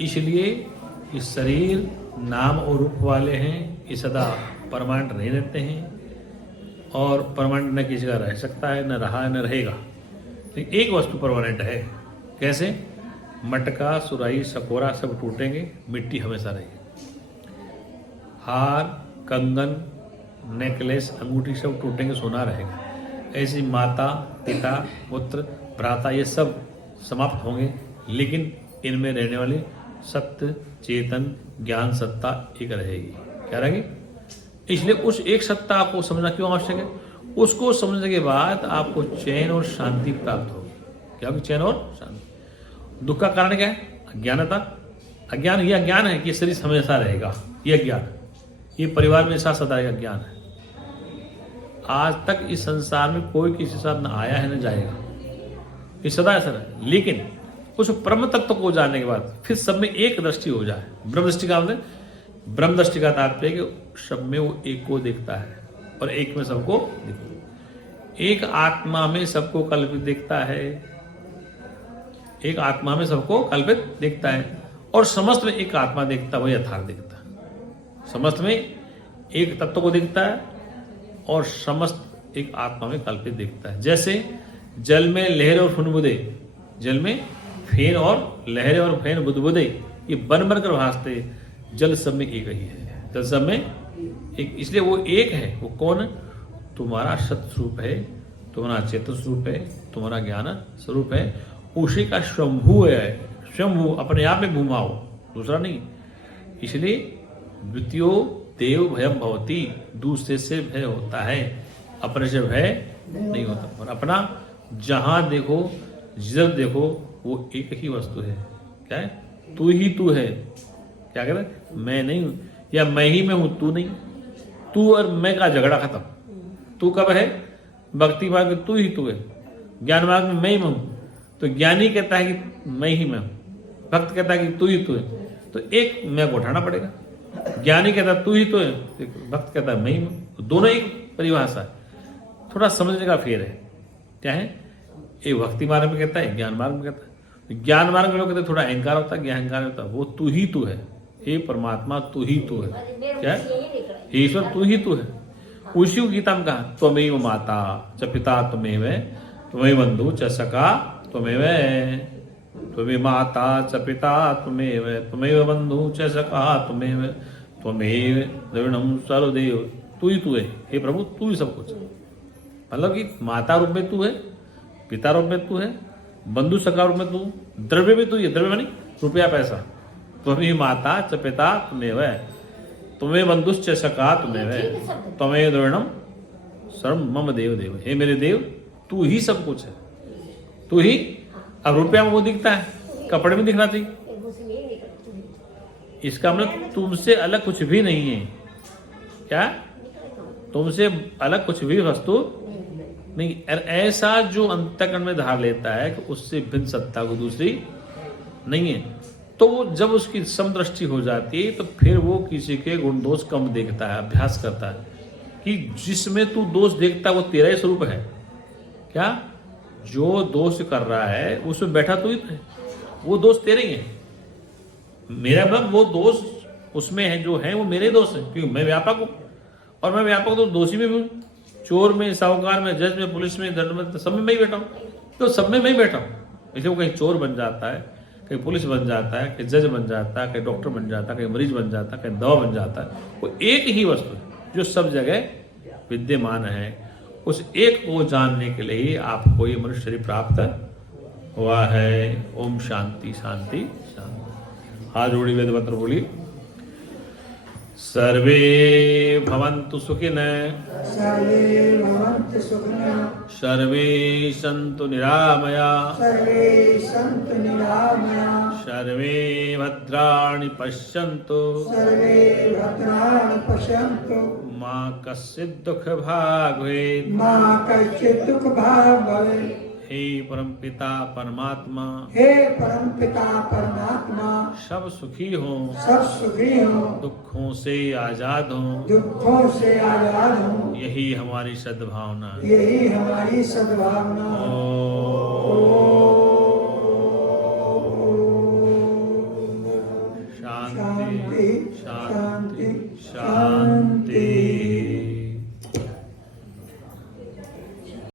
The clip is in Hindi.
इसलिए ये शरीर नाम और रूप वाले हैं, ये सदा परमानेंट नहीं रहते हैं और परमानेंट न किसी का रह सकता है, न रहा न रहेगा। लेकिन एक वस्तु परमानेंट है। कैसे? मटका, सुराही, सकोरा सब टूटेंगे, मिट्टी हमेशा रहेगी। हार, कंगन, नेकलेस, अंगूठी सब टूटेंगे, सोना रहेगा। ऐसी माता, पिता, पुत्र, भ्राता ये सब समाप्त होंगे, लेकिन इनमें रहने वाली सत्य, चेतन, ज्ञान सत्ता एक रहेगी। क्या रहेगी? इसलिए उस एक सत्ता को समझना क्यों आवश्यक है? उसको समझने के बाद आपको चैन और शांति प्राप्त होगी। क्या होगी? चैन और शांति। दुख का कारण क्या है? अज्ञानता। अज्ञान, ये अज्ञान है कि शरीर हमेशा रहेगा, ये अज्ञान, ये परिवार में साथ सदा रहेगा, ज्ञान है। आज तक इस संसार में कोई किसी साथ न आया है न जाएगा, ये सदा ऐसा है। लेकिन उस परम तत्व को जानने के बाद फिर सब में एक दृष्टि हो जाए। ब्रह्म दृष्टि का मतलब, ब्रह्म दृष्टि का तात्पर्य कि सब में वो एक को देखता है और एक में सबको देखता है। एक आत्मा में सबको कल्पित देखता है, एक आत्मा में सबको कल्पित देखता है और समस्त में एक आत्मा देखता है, वही यथार्थ देखता है। समस्त में एक तत्व को देखता है और समस्त एक आत्मा में कल्पित देखता है। जैसे जल में लहर और फुनबुदे, जल में फेन और लहरें और फेन बुदबुदे ये बन बनकर भासते, जल सब में एक ही है, जल सब में एक। इसलिए वो एक है। वो कौन? तुम्हारा सत स्वरूप है, तुम्हारा चेतन स्वरूप है, तुम्हारा ज्ञान स्वरूप है। उसी का स्वयंभू है। स्वयंभू अपने आप में घुमाओ, दूसरा नहीं। इसलिए द्वितीयो देव भयम भवती, दूसरे से भय होता है, अपने से भय नहीं होता। और अपना जहां देखो, जिधर देखो, वो एक ही वस्तु है। क्या है? तू ही तू है। क्या कह रहे? मैं नहीं हूं या मैं ही मैं हूं, तू नहीं। तू और मैं का झगड़ा खत्म। तू कब है? भक्ति मार्ग में तू ही तू है, ज्ञान मार्ग में मैं ही मैं हूं। तो ज्ञानी कहता है कि मैं ही मैं हूं, भक्त कहता है कि तू ही तू है। तो एक मैं को उठाना पड़ेगा। ज्ञानी कहता है तू ही तो है, भक्त कहता है मैं ही मैं। दोनों एक परिभाषा है, थोड़ा समझने का फेर है। क्या है? एक भक्ति मार्ग में कहता है, ज्ञान मार्ग में कहता है। ज्ञान मार्ग में लोग कहते हैं थोड़ा अहंकार होता है, ज्ञान अहंकार होता है। वो तू ही तू है, हे परमात्मा तू ही तू है। क्या है? हे ईश्वर तू ही तू है। उसी को गीता में कहा, त्वमेव माता च पिता त्वमेव, त्वमेव बंधु च सखा त्वमेव, त्वमेव माता च पिता त्वमेव, त्वमेव बंधु च सखा त्वमेव, त्वमेव द्रविणम सर्वदेव। तू ही तू है, हे प्रभु तू ही सब कुछ। मतलब कि माता रूप में तू है, पिता रूप में तू है, बंधु सखा रूप में तू, द्रव्य में तू है। द्रव्य मानी रुपया पैसा। त्वमेव माता च पिता त्वमेव, त्वमेव बंधुश्च सखा त्वमेव, त्वमेव द्रविणम सर्व मम देव देव। हे मेरे देव तू ही सब कुछ है, तू ही। अब रुपया में वो दिखता है, कपड़े में दिखना चाहिए। इसका मतलब तुमसे अलग कुछ भी नहीं है। क्या? तुमसे अलग कुछ भी वस्तु नहीं। ऐसा जो अंतःकरण में धार लेता है कि उससे भिन्न सत्ता को दूसरी नहीं है, तो वो जब उसकी समदृष्टि हो जाती है तो फिर वो किसी के गुण दोष कम देखता है, अभ्यास करता है कि जिसमें तू दोष देखता है वो तेरा ही स्वरूप है। क्या? जो दोष कर रहा है उसमें बैठा तू ही है, वो दोष तेरे ही है। मेरा मतलब वो दोष उसमें है, जो है वो मेरे दोष है, क्योंकि मैं व्यापक हूं और मैं व्यापक तो दोषी में भी हूं। चोर में, साहूकार में, जज में, पुलिस में, दंड में, सब में मैं ही बैठा हूं। तो सब में मैं ही बैठा हूं। इसलिए वो कहीं चोर बन जाता है, कहीं पुलिस बन जाता है, कहीं जज बन जाता है, कहीं डॉक्टर बन जाता है, कहीं मरीज बन जाता है, कहीं दवा बन जाता है। वो एक ही वस्तु है जो सब जगह विद्यमान है। उस एक को जानने के लिए ही आपको ये मनुष्य शरीर प्राप्त हुआ है। ओम शांति शांति शांति। हाथ जोड़ी वेद मंत्र बोली। सर्वे भवन्तु सुखिनः, सर्वे भवन्तु सुखिनः, सर्वे सन्तु निरामयाः, सर्वे सन्तु निरामयाः, सर्वे भद्राणि पश्यन्तु, सर्वे भद्राणि पश्यन्तु, मा कश्चित् दुःखभाग् भवेत्। मा कश्चित् दुःखभाग् भवेत्। हे परमपिता परमात्मा, हे परमपिता परमात्मा, सब सुखी हो, सब सुखी हो, दुखों से आजाद हो, दुखों से आजाद हो, यही हमारी सद्भावना है। यही हमारी सद्भावना है। शांति शांति